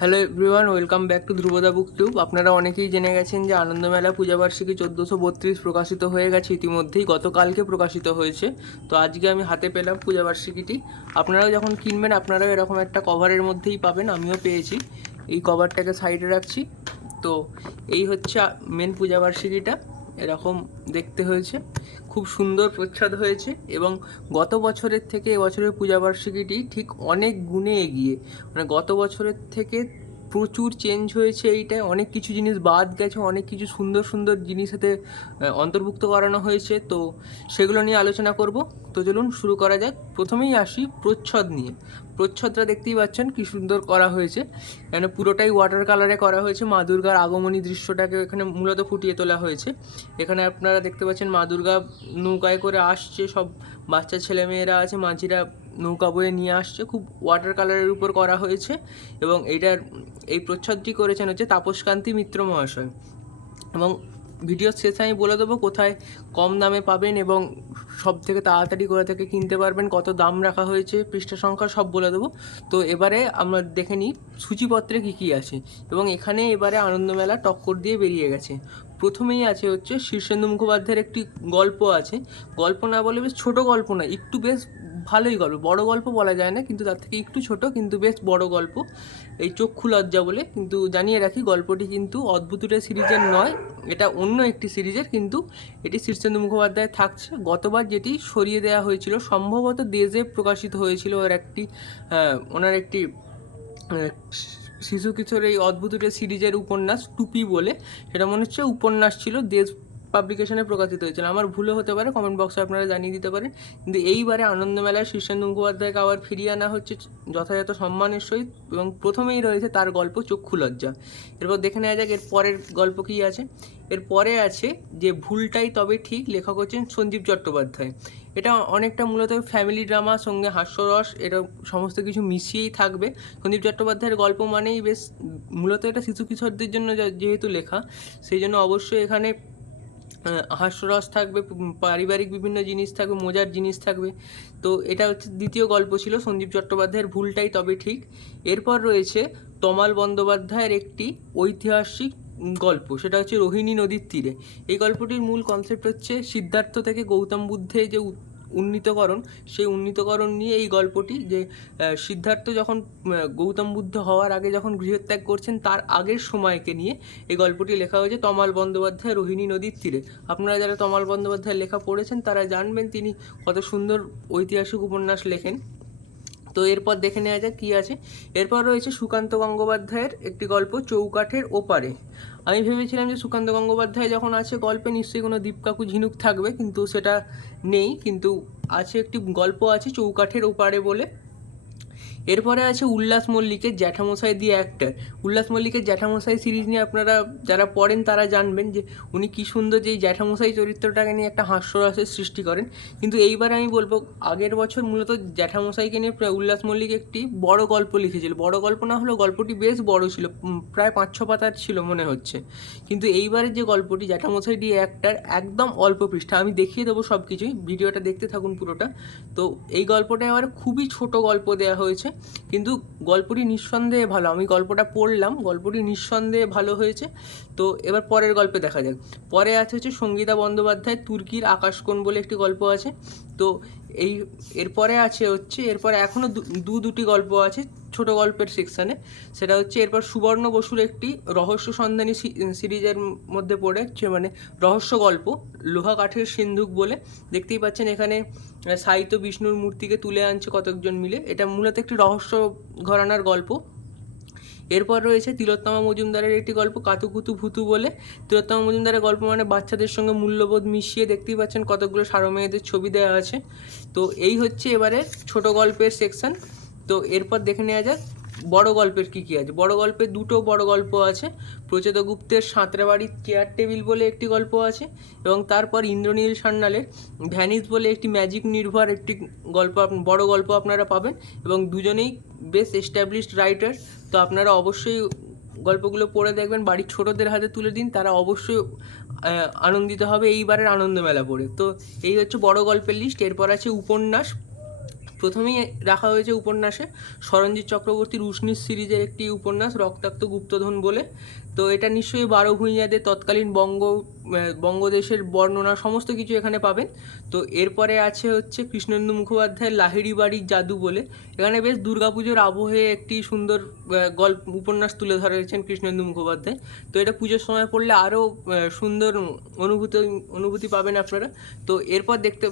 Hello everyone welcome back to ধ্রুবদা book tube আপনারা অনেকেই জেনে গেছেন যে আনন্দমেলা পূজাবার্ষিকী চোদ্দোশো বত্রিশ প্রকাশিত হয়ে গেছে ইতিমধ্যেই, গতকালকে প্রকাশিত হয়েছে। তো আজকে আমি হাতে পেলাম পূজাবার্ষিকীটি আপনারাও যখন কিনবেন, আপনারাও এরকম একটা কভারের মধ্যেই পাবেন, আমিও পেয়েছি। এই কভারটাকে সাইডে রাখছি। তো এই হচ্ছে মেন পূজাবার্ষিকীটা এরকম দেখতে হয়েছে। খুব সুন্দর প্রচ্ছদ হয়েছে এবং গত বছরের থেকে এবছরের পূজাবার্ষিকীটি ঠিক অনেক গুণে এগিয়ে। মানে গত বছরের থেকে প্রচুর চেঞ্জ হয়েছে এইটায়। অনেক কিছু জিনিস বাদ গেছে, অনেক কিছু সুন্দর সুন্দর জিনিস এতে অন্তর্ভুক্ত করানো হয়েছে। তো সেগুলো নিয়ে আলোচনা করব। তো চলুন শুরু করা যাক। প্রথমেই আসি প্রচ্ছদ নিয়ে। প্রচ্ছদটা দেখতেই পাচ্ছেন কি সুন্দর করা হয়েছে। এখানে পুরোটাই ওয়াটার কালারে করা হয়েছে। মা দুর্গার আগমনী দৃশ্যটাকে এখানে মূলত ফুটিয়ে তোলা হয়েছে। এখানে আপনারা দেখতে পাচ্ছেন মা দুর্গা নৌকায় করে আসছে। সব বাচ্চা ছেলেমেয়েরা আছে, মাঝিরা নৌকা বয়ে নিয়ে আসছে। খুব ওয়াটার কালারের উপর করা হয়েছে এবং এটার এই প্রচ্ছদটি করেছেন হচ্ছে তাপসকান্তি মিত্র মহাশয়। এবং ভিডিওর শেষে আমি বলে দেবো কোথায় কম দামে পাবেন এবং সব থেকে তাড়াতাড়ি করে থেকে কিনতে পারবেন, কত দাম রাখা হয়েছে, পৃষ্ঠা সংখ্যা সব বলে দেবো। তো এবারে আমরা দেখে নিই সূচিপত্রে কী কী আছে। এবং এখানে এবারে আনন্দমেলা টক্কর দিয়ে বেরিয়ে গেছে। প্রথমেই আছে হচ্ছে শীর্ষেন্দু মুখোপাধ্যায়ের একটি গল্প আছে। গল্প না বলে বেশ ছোটো গল্প না একটু বেশ ভালোই গল্প, বড় গল্প বলা যায় না, কিন্তু তার থেকে একটু ছোট, কিন্তু বেশ বড় গল্প। এই চক্ষু লজ্জা বলে, কিন্তু জানিয়ে রাখি গল্পটি কিন্তু অদ্ভুতুরে সিরিজের নয়, এটা অন্য একটি সিরিজের, কিন্তু এটি শীর্ষেন্দু মুখোপাধ্যায় থাকছে। গতবার যেটি সরিয়ে দেওয়া হয়েছিল, সম্ভবত দেজে প্রকাশিত হয়েছিল ওর একটি ওনার একটি শিশু কিশোর এই অদ্ভুতুরে সিরিজের উপন্যাস, টুপি বলে, সেটা মনে হচ্ছে উপন্যাস ছিল। দেশ পাবলিকেশনে প্রকাশিত হয়েছিল। আমার ভুলও হতে পারে কমেন্ট বক্সে আপনারা জানিয়ে দিতে পারেন। কিন্তু এইবারে আনন্দমেলায় শীর্ষেন্দু মুখোপাধ্যায়কে আবার ফিরিয়ে আনা হচ্ছে যথাযথ সম্মানের সহিত এবং প্রথমেই রয়েছে তার গল্প চক্ষু লজ্জা। এরপর দেখে নেওয়া যাক এর পরের গল্প কী আছে। এর পরে আছে যে ভুলটাই তবে ঠিক লেখক হচ্ছেন সঞ্জীব চট্টোপাধ্যায়। এটা অনেকটা মূলত ফ্যামিলি ড্রামা সঙ্গে হাস্যরস, এটা সমস্ত কিছু মিশিয়েই থাকবে। সন্দীপ চট্টোপাধ্যায়ের গল্প মানেই বেশ, মূলত এটা শিশু কিশোরদের জন্য যেহেতু লেখা, সেই জন্য অবশ্যই এখানে হাস্যরস থাকবে পারিবারিক বিভিন্ন জিনিস থাকবে, মজার জিনিস থাকবে। তো এটা হচ্ছে দ্বিতীয় গল্প ছিল সঞ্জীব চট্টোপাধ্যায়ের ভুলটাই তবে ঠিক। এরপর রয়েছে তমাল বন্দ্যোপাধ্যায়ের একটি ঐতিহাসিক গল্প, সেটা হচ্ছে রোহিণী নদীর তীরে। এই গল্পটির মূল কনসেপ্ট হচ্ছে সিদ্ধার্থ থেকে গৌতম বুদ্ধের যে উন্নীতকরণ, সেই উন্নীতকরণ নিয়ে এই গল্পটি যে সিদ্ধার্থ যখন গৌতম বুদ্ধ হওয়ার আগে যখন গৃহত্যাগ করছেন, তার আগের সময়কে নিয়ে এই গল্পটি লেখা হয়েছে তমাল বন্দ্যোপাধ্যায় রোহিণী নদীর তীরে। আপনারা যারা তমাল বন্দ্যোপাধ্যায়ের লেখা পড়েছেন, তারা জানবেন তিনি কত সুন্দর ঐতিহাসিক উপন্যাস লেখেন। তো এরপর দেখে নেওয়া যাক কী আছে। এরপর রয়েছে সুকান্ত গঙ্গোপাধ্যায়ের একটি গল্প, চৌকাঠের ওপারে। আমি ভেবেছিলাম যে সুকান্ত গঙ্গোপাধ্যায় যখন আছে গল্পে নিশ্চয়ই কোনো দীপকাকু ঝিনুক থাকবে, কিন্তু সেটা নেই, কিন্তু আছে একটি গল্প আছে চৌকাঠের ওপারে বলে। এরপরে আছে উল্লাস মল্লিকের জ্যাঠামশাই দিয়ে অ্যাক্টার উল্লাস মল্লিকের জ্যাঠামশাই সিরিজ নিয়ে আপনারা যারা পড়েন তারা জানবেন যে উনি কী সুন্দর যে জ্যাঠামশাই চরিত্রটাকে নিয়ে একটা হাস্যরসের সৃষ্টি করেন। কিন্তু এইবার আমি বলব, আগের বছর মূলত জ্যাঠামশাইকে নিয়ে প্রায় উল্লাস মল্লিক একটি বড় গল্প লিখেছিল। বড় গল্প না হলেও গল্পটি বেশ বড় ছিল প্রায় পাঁচ ছ পাতার ছিল মনে হচ্ছে। কিন্তু এইবারের যে গল্পটি জ্যাঠামশাই দিয়ে অ্যাক্টার একদম অল্প পৃষ্ঠা। আমি দেখিয়ে দেবো সব কিছুই ভিডিওটা দেখতে থাকুন পুরোটা। তো এই গল্পটা এবার খুবই ছোট গল্প দেওয়া হয়েছে। কিন্তু গল্পটি নিঃসন্দেহে ভালো। আমি গল্পটা পড়লাম, গল্পটি নিঃসন্দেহে ভালো হয়েছে। তো এবার পরের গল্পে দেখা যাক। পরে আছে হচ্ছে সঙ্গীতা বন্দ্যোপাধ্যায়, তুর্কির আকাশকোণ বলে একটি গল্প আছে। তো এই, এরপরে আছে হচ্ছে, এরপরে এখনও দু দুটি গল্প আছে, ছোট গল্পের সেকশানে সেটা হচ্ছে, এরপর সুবর্ণ বসুর একটি রহস্য সন্ধানী সিরিজের মধ্যে পড়ে হচ্ছে মানে রহস্য গল্প, লোহা কাঠের সিন্ধুক বলে। দেখতেই পাচ্ছেন এখানে, সাহিত্য বিষ্ণুর মূর্তিকে তুলে আনছে কতকজন মিলে। এটা মূলত একটি রহস্য ঘরানার গল্প। এরপর রয়েছে তিলোত্তমা মজুমদারের একটি গল্প কাতুকুতু ভুতু বলে। তিলোত্তমা মজুমদারের গল্প মানে বাচ্চাদের সঙ্গে মূল্যবোধ মিশিয়ে দেখতেই পাচ্ছেন কতগুলো সারো মেয়েদের ছবি দেওয়া আছে। তো এই হচ্ছে এবারে ছোট গল্পের সেকশন তো এরপর দেখে নেওয়া যাক বড় গল্পের কী কী আছে? বড় গল্পের দুটো বড় গল্প আছে। প্রচেত গুপ্তের সাঁতরে বাড়ির চেয়ার টেবিল বলে একটি গল্প আছে এবং তারপর ইন্দ্রনীল সান্যালের ভ্যানিস বলে একটি ম্যাজিক নির্ভর একটি গল্প বড় গল্প আপনারা পাবেন এবং দুজনেই বেশ এস্টাবলিশড রাইটার তো আপনারা অবশ্যই গল্পগুলো পড়ে দেখবেন, বাড়ির ছোটদের হাতে তুলে দিন, তারা অবশ্যই আনন্দিত হবে। এইবারের আনন্দ মেলা পড়ে। তো এই হচ্ছে বড় গল্পের লিস্ট এরপর আছে উপন্যাস। প্রথমেই রাখা হয়েছে উপন্যাসে। সরঞ্জিৎ চক্রবর্তীর উষ্ণিস সিরিজের একটি উপন্যাস, রক্তাক্ত গুপ্তধন বলে। তো এটা নিশ্চয়ই বারো ভূঁইয়াদের তৎকালীন বঙ্গ বঙ্গদেশের বর্ণনা, সমস্ত কিছু এখানে পাবেন। তো এরপরে আছে হচ্ছে কৃষ্ণেন্দু মুখোপাধ্যায়ের লাহিড়ি বাড়ির জাদু বলে। এখানে বেশ দুর্গাপুজোর আবহে একটি সুন্দর গল্প, উপন্যাস তুলে ধরেছেন কৃষ্ণেন্দু মুখোপাধ্যায়। তো এটা পুজোর সময় পড়লে আরও সুন্দর অনুভূতি অনুভূতি পাবেন আপনারা। তো এরপর দেখতে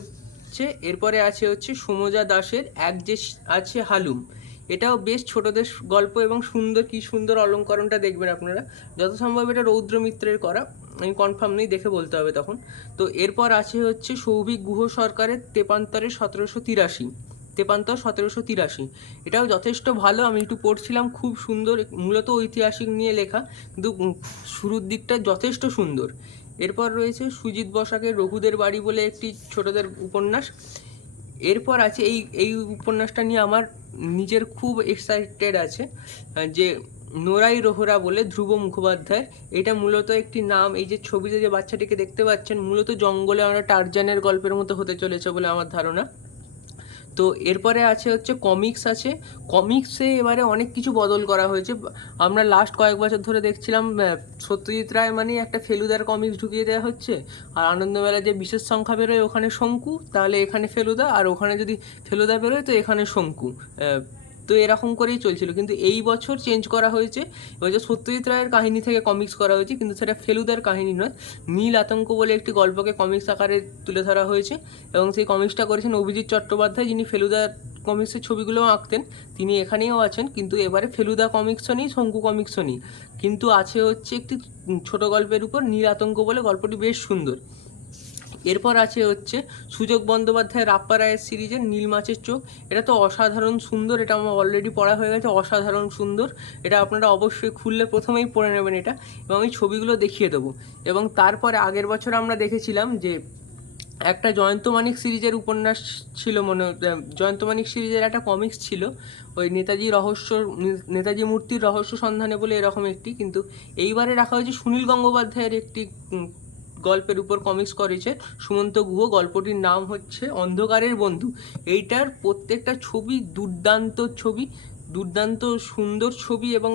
হচ্ছে, এরপরে আছে হচ্ছে সুমজা দাসের এক যে আছে হালুম। এটাও বেশ ছোটদের গল্প এবং সুন্দর, কি সুন্দর অলঙ্করণটা দেখবেন আপনারা। যত সম্ভব এটা রৌদ্র মিত্রের করা, আমি কনফার্ম নেই, দেখে বলতে হবে তখন। তো এরপর আছে হচ্ছে সৌভিক গুহ সরকারের তেপান্তরে সতেরোশো তিরাশি। তেপান্তর সতেরোশো তিরাশি। এটাও যথেষ্ট ভালো, আমি একটু পড়ছিলাম, খুব সুন্দর, মূলত ঐতিহাসিক নিয়ে লেখা, কিন্তু শুরুর দিকটা যথেষ্ট সুন্দর। এরপর রয়েছে সুজিত বসাকের রঘুদের বাড়ি বলে একটি ছোটদের উপন্যাস। এরপর আছে এই এই উপন্যাসটা নিয়ে আমার নিজের খুব এক্সাইটেড আছে, যে নোরাই রোহরা বলে ধ্রুব মুখোপাধ্যায়। এটা মূলত একটি নাম, এই যে ছবিতে যে বাচ্চাটিকে দেখতে পাচ্ছেন, মূলত জঙ্গলে আমরা টারজানের গল্পের মতো হতে চলেছে বলে আমার ধারণা। তো এরপরে আছে হচ্ছে কমিক্স আছে। কমিক্সে এবারে অনেক কিছু বদল করা হয়েছে। আমরা লাস্ট কয়েক বছর ধরে দেখছিলাম সত্যজিৎ রায় মানে একটা ফেলুদার কমিক্স ঢুকিয়ে দেওয়া হচ্ছে। আর আনন্দমেলা যে বিশেষ সংখ্যা বেরোয় ওখানে শঙ্কু, তাহলে এখানে ফেলুদা, আর ওখানে যদি ফেলুদা বেরোয় তো এখানে শঙ্কু। তো এরকম করেই চলছিল। কিন্তু এই বছর চেঞ্জ করা হয়েছে। এবছর সত্যজিৎ রায়ের কাহিনী থেকে কমিক্স করা হয়েছে, কিন্তু সেটা ফেলুদার কাহিনী নয়। নীল আতঙ্ক বলে একটি গল্পকে কমিক্স আকারে তুলে ধরা হয়েছে এবং সেই কমিক্সটা করেছেন অভিজিৎ চট্টোপাধ্যায়, যিনি ফেলুদার কমিক্সের ছবিগুলোও আঁকতেন। তিনি এখানেও আছেন, কিন্তু এবারে ফেলুদা কমিক্সও নেই, শঙ্কু কমিক্সও নেই। কিন্তু আছে হচ্ছে একটি ছোট গল্পের উপর নীল আতঙ্ক বলে গল্পটি বেশ সুন্দর। এরপর আছে হচ্ছে সুযোগ বন্দ্যোপাধ্যায়ের রাপ্পা রায়ের সিরিজের নীল মাছের চোখ। এটা তো অসাধারণ সুন্দর এটা আমার অলরেডি পড়া হয়ে গেছে অসাধারণ সুন্দর। এটা আপনারা অবশ্যই খুললে প্রথমেই পড়ে নেবেন এটা এবং আমি ছবিগুলো দেখিয়ে দেবো। এবং তারপরে আগের বছর আমরা দেখেছিলাম যে একটা জয়ন্ত মানিক সিরিজের উপন্যাস ছিল মনে হয়, আহ, জয়ন্ত মানিক সিরিজের একটা কমিক্স ছিল ওই নেতাজি রহস্য নেতাজি মূর্তির রহস্য সন্ধানে বলে এরকম একটি কিন্তু এইবারে রাখা হয়েছে সুনীল গঙ্গোপাধ্যায়ের একটি গল্পের উপর কমিক্স করেছে। সুমন্ত গুহ, গল্পটির নাম হচ্ছে অন্ধকারের বন্ধু। এইটার প্রত্যেকটা ছবি দুর্দান্ত ছবি, দুর্দান্ত সুন্দর ছবি এবং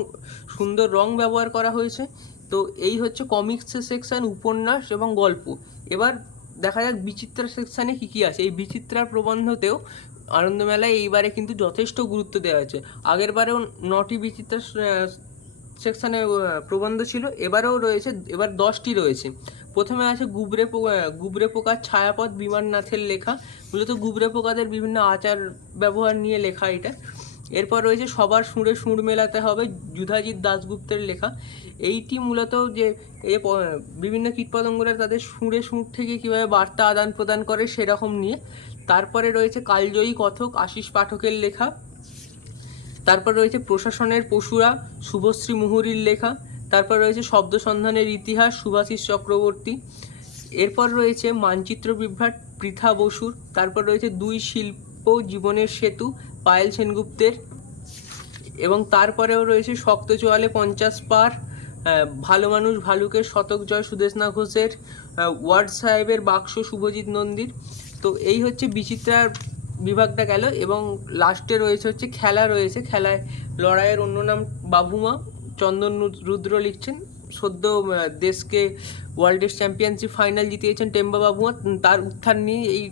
সুন্দর রং ব্যবহার করা হয়েছে। তো এই হচ্ছে কমিক্সের সেকশন উপন্যাস এবং গল্প। এবার দেখা যাক বিচিত্রা সেকশানে কী কী আছে। এই বিচিত্রার প্রবন্ধতেও আনন্দমেলায় এইবারে কিন্তু যথেষ্ট গুরুত্ব দেওয়া হয়েছে। আগের বারেও নটি বিচিত্রা সেকশানে প্রবন্ধ ছিল। এবারেও রয়েছে, এবার দশটি রয়েছে। প্রথমে আছে গুবরে পোকা, গুবরে পোকার ছায়াপথ বিমাননাথের লেখা। মূলত গুবরে পোকাদের বিভিন্ন আচার ব্যবহার নিয়ে লেখা এটা। এরপর রয়েছে সবার সুরে সুর মেলাতে হবে, যুধাজিৎ দাশগুপ্তের লেখা। এইটি মূলত যে প- বিভিন্ন কীটপতঙ্গরা তাদের সুরে সুর থেকে কীভাবে বার্তা আদান প্রদান করে সেরকম নিয়ে। তারপরে রয়েছে কালজয়ী কথক আশিস পাঠকের লেখা। তারপর রয়েছে প্রশাসনের পশুরা, শুভশ্রী মুহুরীর লেখা। তারপর রয়েছে শব্দ সন্ধানের ইতিহাস, সুভাষিস চক্রবর্তী। এরপর রয়েছে মানচিত্র বিভ্রাট, পৃথা বসুর। তারপর রয়েছে দুই শিল্প জীবনের সেতু, পায়েল সেনগুপ্তের। এবং তারপরেও রয়েছে শক্ত চোয়ালে পঞ্চাশ পার ভালো মানুষ ভালুকের শতক জয় সুদেশনা ঘোষের ওয়ার্ড সাহেবের বাক্স শুভজিৎ নন্দীর। তো এই হচ্ছে বিচিত্রার বিভাগটা গেল এবং লাস্টে রয়েছে হচ্ছে খেলা রয়েছে, খেলায় লড়াইয়ের অন্য নাম বাবুমা। চন্দন রুদ্র লিখছেন সদ্য দেশকে ওয়ার্ল্ড টেস্ট চ্যাম্পিয়নশিপ ফাইনাল জিতিয়েছেন টেম্বা উম, তার উত্থান নিয়ে এই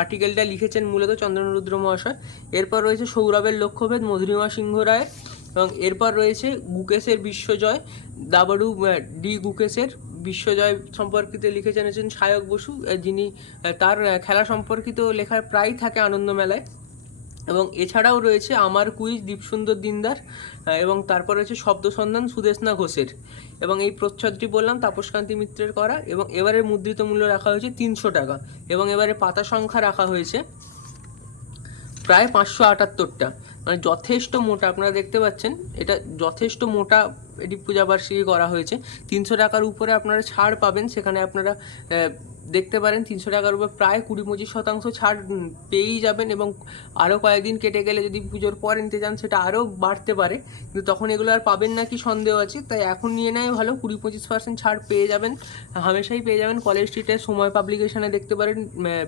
আর্টিকেলটা লিখেছেন মূলত চন্দ্রনরুদ্র মহাশয়। এরপর রয়েছে সৌরভের লক্ষ্যভেদ মধুরিমা সিংহ রায় এবং এরপর রয়েছে গুকেশের বিশ্বজয়। দাবাড়ু ডি গুকেশের বিশ্বজয় সম্পর্কিত লিখেছেন হচ্ছেন সায়ক বসু। যিনি তার খেলা সম্পর্কিত লেখার প্রায় থাকে আনন্দ মেলায় এবং এছাড়াও রয়েছে আমার কুইজ দীপসুন্দর দিনদার এবং তারপর রয়েছে শব্দ সন্ধান সুদেশনা ঘোষের। এবং এই প্রচ্ছদটি বললাম, তাপসকান্তি মিত্রের করা, এবং এবারে মুদ্রিত মূল্য রাখা হয়েছে তিনশো টাকা, এবং এবারে পাতা সংখ্যা রাখা হয়েছে প্রায় পাঁচশো আটাত্তরটা। মানে যথেষ্ট মোটা, আপনারা দেখতে পাচ্ছেন, এটা যথেষ্ট মোটা এটি পূজাবার্ষিকী করা হয়েছে। তিনশো টাকার উপরে আপনারা ছাড় পাবেন, সেখানে আপনারা দেখতে পারেন, তিনশো টাকার উপর প্রায় কুড়ি পঁচিশ শতাংশ ছাড় পেয়েই যাবেন এবং আরও কয়েকদিন কেটে গেলে যদি পুজোর পর নিতে চান সেটা আরও বাড়তে পারে। কিন্তু তখন এগুলো আর পাবেন না কি সন্দেহ আছে। তাই এখন নিয়ে নেয় ভালো, কুড়ি পঁচিশ পার্সেন্ট ছাড় পেয়ে যাবেন। হামেশাই পেয়ে যাবেন। কলেজ স্ট্রিটের সময় পাবলিকেশনে দেখতে পারেন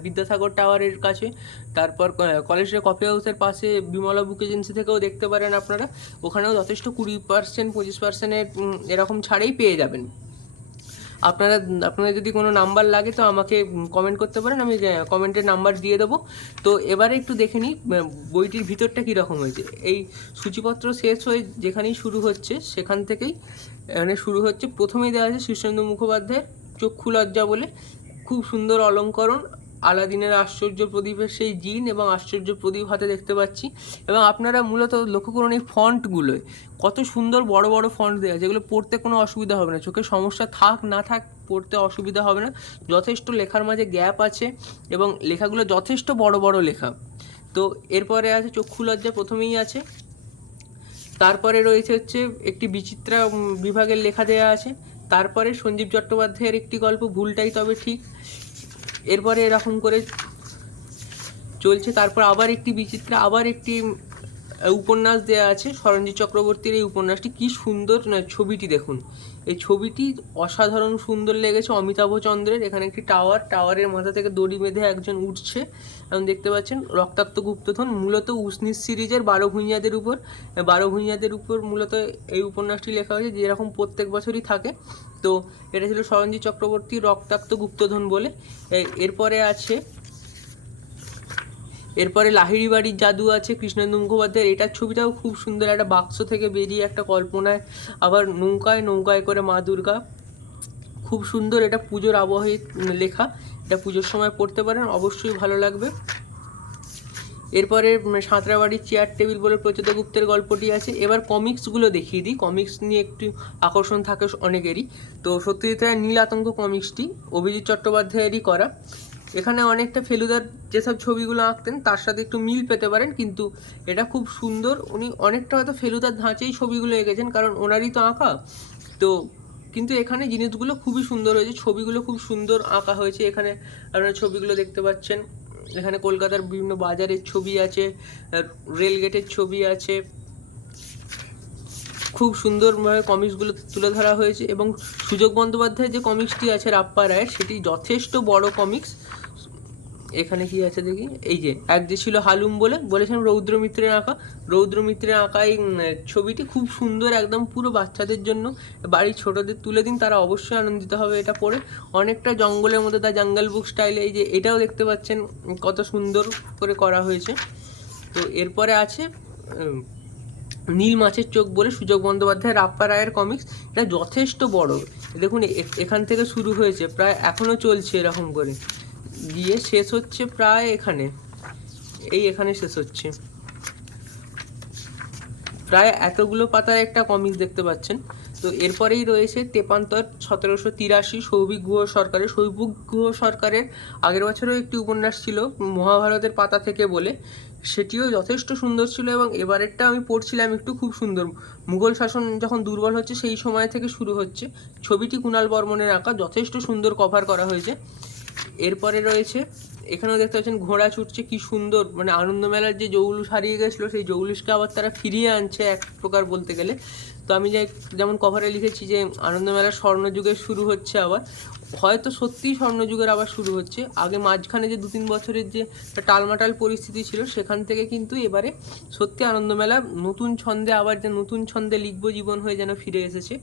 বিদ্যাসাগর টাওয়ারের কাছে। তারপর কলেজ স্ট্রিট কফি হাউসের পাশে বিমলা বুক এজেন্সি থেকেও দেখতে পারেন আপনারা। ওখানেও যথেষ্ট কুড়ি পার্সেন্ট পঁচিশ পার্সেন্টের এরকম ছাড়েই পেয়ে যাবেন। আপনারা আপনারা যদি কোনো নাম্বার লাগে, তো আমাকে কমেন্ট করতে পারেন, আমি কমেন্টের নাম্বার দিয়ে দেবো। তো এবারে একটু দেখে নিই বইটির ভিতরটা কীরকম হয়েছে। এই সূচিপত্র শেষ হয়ে যেখানেই শুরু হচ্ছে, সেখান থেকেই মানে শুরু হচ্ছে। প্রথমেই দেওয়া আছে শীর্ষেন্দু মুখোপাধ্যায়ের চক্ষু লজ্জা বলে। খুব সুন্দর অলঙ্করণ আলাদিনের আশ্চর্য প্রদীপের সেই জিন এবং আশ্চর্য প্রদীপ হাতে দেখতে পাচ্ছি। এবং আপনারা মূলত লক্ষ্য করুন এই ফন্টগুলোয়। কত সুন্দর বড় বড় ফন্ট দেওয়া যেগুলো পড়তে কোনো অসুবিধা হবে না। চোখের সমস্যা থাক, না থাক, পড়তে অসুবিধা হবে না। যথেষ্ট লেখার মাঝে গ্যাপ আছে এবং লেখাগুলো যথেষ্ট বড় বড় লেখা। তো এরপরে আছে চক্ষু লজ্জা প্রথমেই আছে। তারপরে রয়েছে হচ্ছে একটি বিচিত্রা বিভাগের লেখা দেওয়া আছে। তারপরে সঞ্জীব চট্টোপাধ্যায়ের একটি গল্প, ভুলটাই তবে ঠিক। এরপরে এরকম করে চলছে তারপর আবার একটি বিচিত্রা আবার একটি উপন্যাস দেওয়া আছে সরঞ্জিৎ চক্রবর্তীর এই উপন্যাসটি কি সুন্দর ছবিটি দেখুন। এই ছবিটি অসাধারণ সুন্দর লেগেছে অমিতাভ চন্দ্রের, এখানে একটি টাওয়ার, টাওয়ারের মাথা থেকে দড়ি বেঁধে একজন উঠছে। এবং দেখতে পাচ্ছেন, রক্তাক্ত গুপ্তধন, মূলত উসনিস সিরিজের বারো ভূঁইয়াদের উপর বারো ভূঁইয়াদের উপর মূলত এই উপন্যাসটি লেখা হয়েছে যেরকম প্রত্যেক বছরই থাকে। তো এটা ছিল সরঞ্জিৎ চক্রবর্তী রক্তাক্ত গুপ্তধন বলে। এরপরে আছে এরপরে লাহিড়ি বাড়ির জাদু আছে, কৃষ্ণেন্দু মুখোপাধ্যায়ের। এটার ছবিটাও খুব সুন্দর, একটা বাক্স থেকে বেরিয়ে একটা কল্পনায় আবার নৌকায় নৌকায় করে মা দুর্গা। খুব সুন্দর এটা পুজোর আবহে লেখা, এটা পুজোর সময় পড়তে পারেন, অবশ্যই ভালো লাগবে। এরপরে সাঁতরাবাড়ির চেয়ার টেবিল বলে প্রচুদগুপ্তের গল্পটি আছে। এবার কমিক্সগুলো দেখিয়ে দিই। কমিক্স নিয়ে একটু আকর্ষণ থাকে অনেকেরই। তো সত্যজিৎ রায়ের নীল আতঙ্ক কমিক্সটি অভিজিৎ চট্টোপাধ্যায়েরই করা। এখানে অনেকটা ফেলুদার যেসব ছবিগুলো আঁকতেন, তার সাথে একটু মিল পেতে পারেন, কিন্তু এটা খুব সুন্দর। উনি অনেকটা হয়তো ফেলুদার ধাঁচেই ছবিগুলো এঁকেছেন, কারণ ওনারই তো আঁকা। তো কিন্তু এখানে জিনিসগুলো খুবই সুন্দর হয়েছে, ছবিগুলো খুব সুন্দর আঁকা হয়েছে। এখানে আপনারা ছবিগুলো দেখতে পাচ্ছেন, এখানে কলকাতার বিভিন্ন বাজারের ছবি আছে রেলগেটের ছবি আছে। খুব সুন্দরভাবে কমিক্সগুলো তুলে ধরা হয়েছে এবং সুযোগ বন্দ্যোপাধ্যায়ের যে কমিক্সটি আছে রাপ্পা রায়ের, সেটি যথেষ্ট বড় কমিক্স। এখানে কি আছে দেখি? এই যে, এক যে ছিল হালুম বলে, বলেছেন রৌদ্র মিত্রের আঁকা। রৌদ্র মিত্রের আঁকা এই ছবিটি খুব সুন্দর একদম পুরো বাচ্চাদের জন্য। বাড়ির ছোটদের তুলে দিন, তারা অবশ্যই আনন্দিত হবে এটা পড়ে। অনেকটা জঙ্গলের মধ্যে দা জঙ্গল বুক স্টাইলে এই যে এটাও দেখতে পাচ্ছেন, কত সুন্দর করে করা হয়েছে। তো এরপরে আছে নীল মাছের চোখ বলে সুযোগ বন্দ্যোপাধ্যায়ের রাপ্পা রায়ের কমিক্স এটা যথেষ্ট বড়। দেখুন এখান থেকে শুরু হয়েছে, প্রায় এখনও চলছে এরকম করে। দিয়ে শেষ হচ্ছে প্রায় এখানে। এই এখানে শেষ হচ্ছে। প্রায় এতগুলো পাতার একটা কমিক্স দেখতে পাচ্ছেন। তো এরপরেই রয়েছে তেপান্তর সতেরোশো তিরাশি সৌভিক গুহ সরকারের। সৌভিক গুহ সরকারের আগের বছরও একটি উপন্যাস ছিল, মহাভারতের পাতা থেকে বলে। সেটিও যথেষ্ট সুন্দর ছিল এবং এবারেরটা আমি পড়ছিলাম একটু খুব সুন্দর। মুঘল শাসন যখন দুর্বল হচ্ছে সেই সময় থেকে শুরু হচ্ছে। ছবিটি কুণাল বর্মনের আঁকা, যথেষ্ট সুন্দর কভার করা হয়েছে। এরপরে রয়েছে, এখানেও দেখতে পাচ্ছেন ঘোড়া ছুটছে, কি সুন্দর মানে আনন্দমেলার যে জৌলুস হারিয়ে গেছিল, সেই জৌলুসকে আবার তারা ফিরিয়ে আনছে এক প্রকার বলতে গেলে। তো আমি যে যেমন কভারে লিখেছি যে আনন্দমেলার স্বর্ণযুগের শুরু হচ্ছে আবার, হয়তো সত্যিই স্বর্ণযুগের আবার শুরু হচ্ছে। আগে মাঝখানে যে দু তিন বছরের যে টালমাটাল পরিস্থিতি ছিল, সেখান থেকে কিন্তু এবারে সত্যি আনন্দমেলা নতুন ছন্দে আবার যে নতুন ছন্দে লিখব জীবন হয়ে যেন ফিরে এসেছে।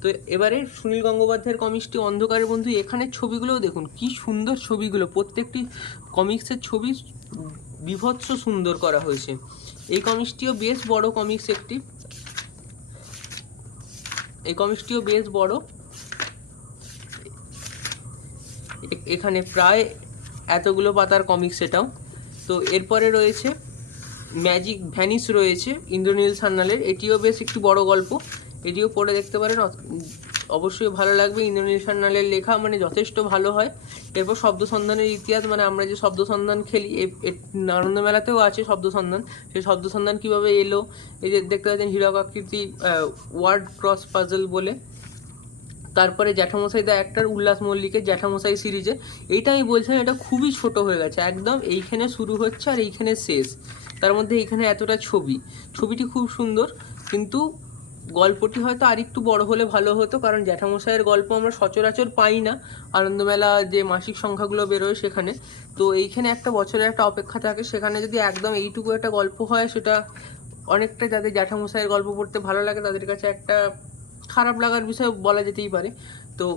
তো এবারে সুনীল গঙ্গোপাধ্যায়ের কমিক্সটি অন্ধকারের বন্ধু এখানের ছবিগুলোও দেখুন, কি সুন্দর ছবিগুলো। প্রত্যেকটি কমিক্সের ছবি বিভৎস সুন্দর করা হয়েছে। এই কমিক্সটিও বেশ বড় কমিক্স একটি। এই কমিক্সটিও বেশ বড়। এখানে প্রায় এতগুলো পাতার কমিক্স এটাও। তো এরপরে রয়েছে ম্যাজিক ভ্যানিস রয়েছে ইন্দ্রনীল সান্যালের। এটিও বেশ একটি বড় গল্প। এটিও পড়ে দেখতে পারেন। অবশ্যই ভালো লাগবে। ইন্দ্রনীল সান্যালের লেখা মানে যথেষ্ট ভালো হয়। এরপর শব্দ সন্ধানের ইতিহাস মানে আমরা যে শব্দ সন্ধান খেলি আনন্দ মেলাতেও আছে শব্দ সন্ধান সেই শব্দ সন্ধান কীভাবে এলো? এই যে দেখতে পাচ্ছেন হীরক আকৃতি ওয়ার্ড ক্রস পাজল বলে। তারপরে জ্যাঠামশাই দা একটার উল্লাস মল্লিকের জ্যাঠামশাই সিরিজে। এইটা আমি বলছিলাম, এটা খুবই ছোট হয়ে গেছে। একদম এইখানে শুরু হচ্ছে আর এইখানে শেষ। তার মধ্যে এইখানে এতটা ছবি। ছবিটি খুব সুন্দর, কিন্তু গল্পটি হয়তো আর একটু বড় হলে ভালো হতো, কারণ জ্যাঠামশাইয়ের গল্প আমরা সচরাচর পাই না। আনন্দমেলা যে মাসিক সংখ্যাগুলো বেরোয় সেখানে। তো এইখানে একটা বছরের একটা অপেক্ষা থাকে, সেখানে যদি একদম এইটুকু একটা গল্প হয়, সেটা অনেকটা যাদের জ্যাঠামশাইয়ের গল্প পড়তে ভালো লাগে, তাদের কাছে একটা খারাপ লাগার বিষয় বলা যেতেই পারে। তো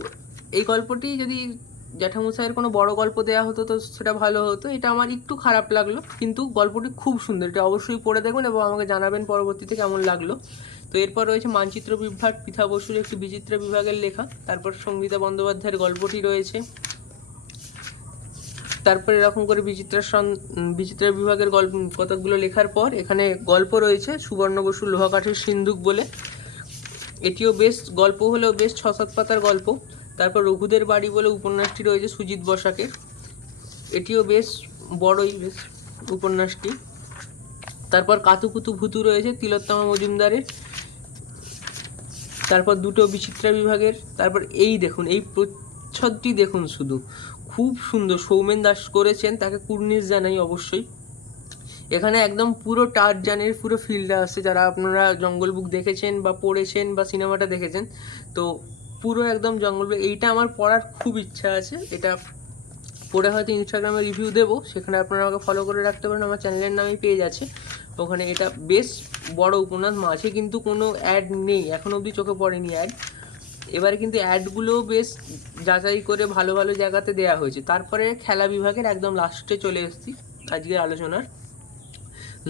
এই গল্পটি যদি জ্যাঠামশাইয়ের কোনো বড় গল্প দেওয়া হতো, তো সেটা ভালো হতো। এটা আমার একটু খারাপ লাগল, কিন্তু গল্পটি খুব সুন্দর। এটা অবশ্যই পড়ে দেখবেন এবং আমাকে জানাবেন পরবর্তীতে কেমন লাগল। তো এরপর রয়েছে মানচিত্র বিভাগ, পিথা বসুর একটি বিচিত্র বিভাগের লেখা, তারপর সঙ্গীতা বন্দ্যোপাধ্যায়ের গল্পটি রয়েছে। তারপর এরকম করে বিচিত্র বিচিত্র বিভাগের গল্প, কতকগুলো লেখার পর এখানে গল্প রয়েছে, সুবর্ণ বসুর লোহাকাঠের সিন্ধুক বলে। এটিও বেশ, গল্প হলেও বেশ ছ সাত পাতার গল্প। তারপর রঘুদের বাড়ি বলে উপন্যাসটি রয়েছে সুজিত বসাকের। এটিও বেশ বড়ই বেশ উপন্যাসটি। তারপর কাতুকুতু ভুতু রয়েছে তিলোত্তমা মজুমদারের। তারপর দুটো বিচিত্রা বিভাগের, তারপর এই দেখুন, এই প্রচ্ছদটি দেখুন শুধু। খুব সুন্দর, সৌমেন দাস করেছেন, তাকে কুর্নিশ জানাই অবশ্যই। এখানে একদম পুরো টারজানের পুরো ফিল্ডে আছে, যারা আপনারা জঙ্গল বুক দেখেছেন বা পড়েছেন বা সিনেমাটা দেখেছেন, তো পুরো একদম জঙ্গল বুক। এইটা আমার পড়ার খুব ইচ্ছা আছে, এটা পড়ে হয়তো ইনস্টাগ্রামে রিভিউ দেবো, সেখানে আপনারা আমাকে ফলো করে রাখতে পারেন, আমার চ্যানেলের নামেই পেজ আছে। ওখানে এটা বেশ বড় উপন্যাস মাঝে কিন্তু কোনো অ্যাড নেই, এখন অবধি চোখে পড়েনি অ্যাড এবারে কিন্তু অ্যাডগুলোও বেশ যাচাই করে ভালো ভালো জায়গাতে দেওয়া হয়েছে। তারপরে খেলা বিভাগের একদম লাস্টে চলে এসেছি আজকের আলোচনার।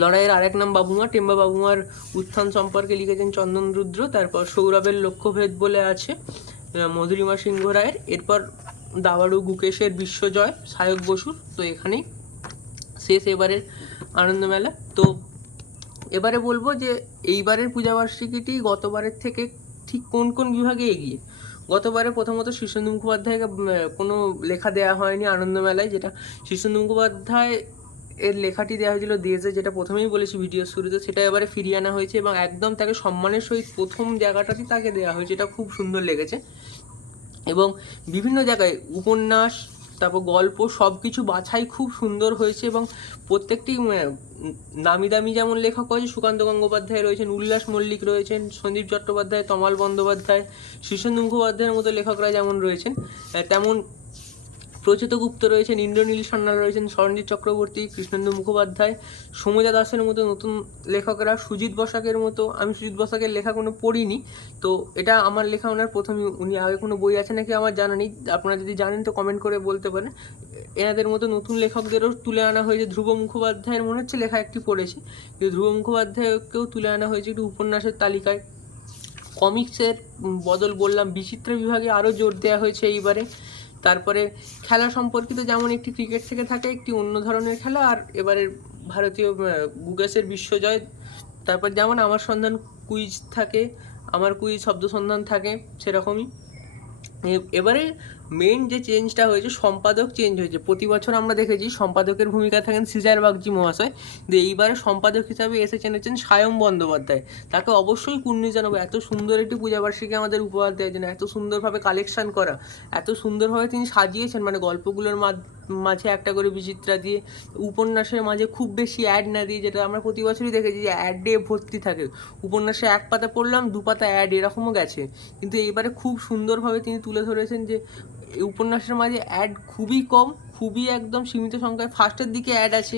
লড়াইয়ের আরেক নাম বাবুমা টেম্বা বাবুমার উত্থান সম্পর্কে লিখেছেন চন্দন রুদ্র, তারপর সৌরভের লক্ষ্যভেদ বলে আছে মধুরিমা সিংহ রায়ের। এরপর দাবাড়ু, গুকেশের বিশ্বজয়, সায়ক বসুর। তো এখানেই শেষ এবারের আনন্দমেলা। তো এবারে বলব যে এইবারের পূজাবার্ষিকীটি গতবারের থেকে ঠিক কোন কোন বিভাগে এগিয়ে? গতবারে প্রথমত শীর্ষেন্দু মুখোপাধ্যায়কে কোনো লেখা দেওয়া হয়নি আনন্দমেলায়, যেটা শীর্ষেন্দু মুখোপাধ্যায় এর লেখাটি দেওয়া হয়েছিল দিয়েছে যেটা প্রথমেই বলেছি ভিডিও শুরুতে, সেটা এবারে ফিরিয়ে আনা হয়েছে এবং একদম তাকে সম্মানের সহিত প্রথম জায়গাটাতেই তাকে দেওয়া হয়েছে, এটা খুব সুন্দর লেগেছে। এবং বিভিন্ন জায়গায় উপন্যাস, তারপর গল্প সব কিছু বাছাই খুব সুন্দর হয়েছে এবং প্রত্যেকটি নামি দামি যেমন লেখক হয়েছে সুকান্ত গঙ্গোপাধ্যায় রয়েছেন, উল্লাস মল্লিক রয়েছেন, সন্দীপ চট্টোপাধ্যায়, তমাল বন্দ্যোপাধ্যায়, শীর্ষেন্দু মুখোপাধ্যায়ের মতো লেখকরা যেমন রয়েছেন তেমন প্রচিত গুপ্ত রয়েছেন, ইন্দ্রনীল সান্যাল রয়েছেন, স্বরণজিৎ চক্রবর্তী, কৃষ্ণেন্দু মুখোপাধ্যায় সমুজা দাসের মতো নতুন লেখকরা, সুজিত বসাকের মতো, আমি সুজিত বসাকের লেখা কোনো পড়িনি, তো এটা আমার লেখা ওনার প্রথম, উনি আগে কোনো বই আছে নাকি আমার জানা নেই, আপনারা যদি জানেন তো কমেন্ট করে বলতে পারেন। এনাদের মতো নতুন লেখকদেরও তুলে আনা হয়েছে, ধ্রুব মুখোপাধ্যায়ের মনে হচ্ছে লেখা একটি পড়েছি, কিন্তু ধ্রুব মুখোপাধ্যায়কেও তুলে আনা হয়েছে একটু উপন্যাসের তালিকায়। কমিক্সের বদল বললাম, বিচিত্র বিভাগে আরও জোর দেওয়া হয়েছে এইবারে। তারপরে খেলা সম্পর্কিত যেমন একটি ক্রিকেট থেকে থাকে, একটি অন্য ধরনের খেলা। আর এবারের ভারতীয় গুগাসের বিশ্বজয়, তারপর যেমন আমার সন্ধান কুইজ থাকে, আমার কুইজ, শব্দ সন্ধান থাকে, সেরকমই। এবারে মেন যে চেঞ্জটা হয়েছে, সম্পাদক চেঞ্জ হয়েছে। প্রতি বছর আমরা দেখেছি সম্পাদকের ভূমিকা থাকেন সিজার বাগজি মহাশয়। কিন্তু এইবারে সম্পাদক হিসাবে এসেছেন হচ্ছেন সায়ম বন্দ্যোপাধ্যায়। তাকে অবশ্যই কুর্নি জানাব। এত সুন্দর একটি পূজাবার্ষিকী আমাদের উপহার দেওয়ার জন্য এত সুন্দরভাবে কালেকশন করা, এত সুন্দরভাবে তিনি সাজিয়েছেন। মানে গল্পগুলোর মাঝ- একটা করে বিচিত্রা দিয়ে, উপন্যাসের মাঝে খুব বেশি অ্যাড না দিয়ে, যেটা আমরা প্রতি বছরই দেখেছি যে অ্যাড ভর্তি থাকে। উপন্যাসে এক পাতা পড়লাম, দু পাতা অ্যাড এরকমও গেছে। কিন্তু এইবারে খুব সুন্দরভাবে তিনি তুলে ধরেছেন যে এই উপন্যাসের মাঝে অ্যাড খুবই কম, খুবই একদম সীমিত সংখ্যায় ফার্স্টের দিকে অ্যাড আছে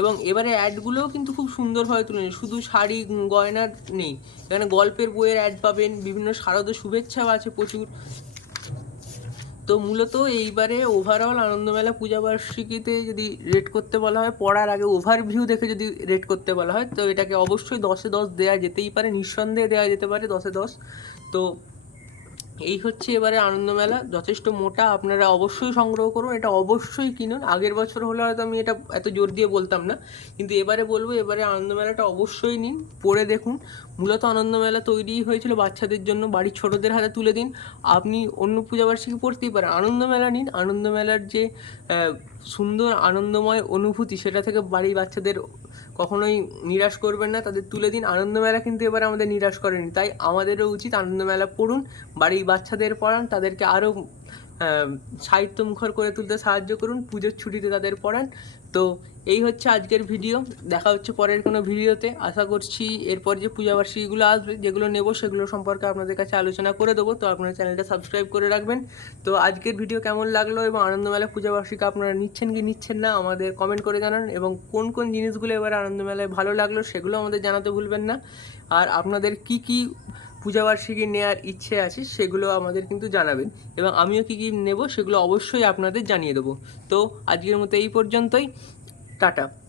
এবং এবারে অ্যাডগুলোও কিন্তু খুব সুন্দরভাবে তুলে। শুধু শাড়ি গয়নার নেই, এখানে গল্পের বইয়ের অ্যাড পাবেন, বিভিন্ন শারদীয় শুভেচ্ছাও আছে প্রচুর তো মূলত এইবারে ওভারঅল আনন্দমেলা পূজাবার্ষিকীতে যদি রেট করতে বলা হয়, পড়ার আগে ওভারভিউ দেখে যদি রেট করতে বলা হয়, তো এটাকে অবশ্যই দশে দশ দেওয়া যেতেই পারে, নিঃসন্দেহে দেওয়া যেতে পারে দশে দশ তো এই হচ্ছে এবারে আনন্দমেলা। যথেষ্ট মোটা, আপনারা অবশ্যই সংগ্রহ করুন। এটা অবশ্যই কিনুন। আগের বছর হলে হয়তো আমি এটা এত জোর দিয়ে বলতাম না। কিন্তু এবারে বলব, এবারে আনন্দমেলাটা অবশ্যই নিন। পড়ে দেখুন। মূলত আনন্দমেলা তৈরি হয়েছিল বাচ্চাদের জন্য। বাড়ির ছোটদের হাতে তুলে দিন। আপনি অন্য পূজাবার্ষিকী পড়তেই পারেন। আনন্দমেলা নিন। আনন্দমেলার যে সুন্দর আনন্দময় অনুভূতি, সেটা থেকে বাড়ির বাচ্চাদের কখনোই নিরাশ করবেন না, তাদের তুলে দিন। আনন্দমেলা কিন্তু এবার আমাদের নিরাশ করেনি। তাই আমাদেরও উচিত আনন্দমেলা পড়ুন, বাড়ির বাচ্চাদের পড়ান, তাদেরকে আরও সাহিত্য মুখর করে তুলতে সাহায্য করুন, পুজোর ছুটিতে তাদের পড়ান। তো এই হচ্ছে আজকের ভিডিও। দেখা হচ্ছে পরের কোনো ভিডিওতে। আশা করছি এরপর যে পূজাবার্ষিকীগুলো আসবে, যেগুলো নেব সেগুলো সম্পর্কে আপনাদের কাছে আলোচনা করে দেবো। তো আপনারা চ্যানেলটা সাবস্ক্রাইব করে রাখবেন। তো আজকের ভিডিও কেমন লাগল এবং আনন্দমেলা পূজাবার্ষিকী আপনারা নিচ্ছেন কি নিচ্ছেন না, আমাদের কমেন্ট করে জানান এবং কোন কোন জিনিসগুলো এবার আনন্দমেলায় ভালো লাগল সেগুলো আমাদের জানাতে ভুলবেন না। আর আপনাদের কি কি পূজাবার্ষিকী নেওয়ার ইচ্ছে আছে, সেগুলো আমাদের কিন্তু জানাবেন। এবং আমিও কী কী নেব সেগুলো অবশ্যই আপনাদের জানিয়ে দেবো। তো আজকের মতো এই পর্যন্তই। টাটা।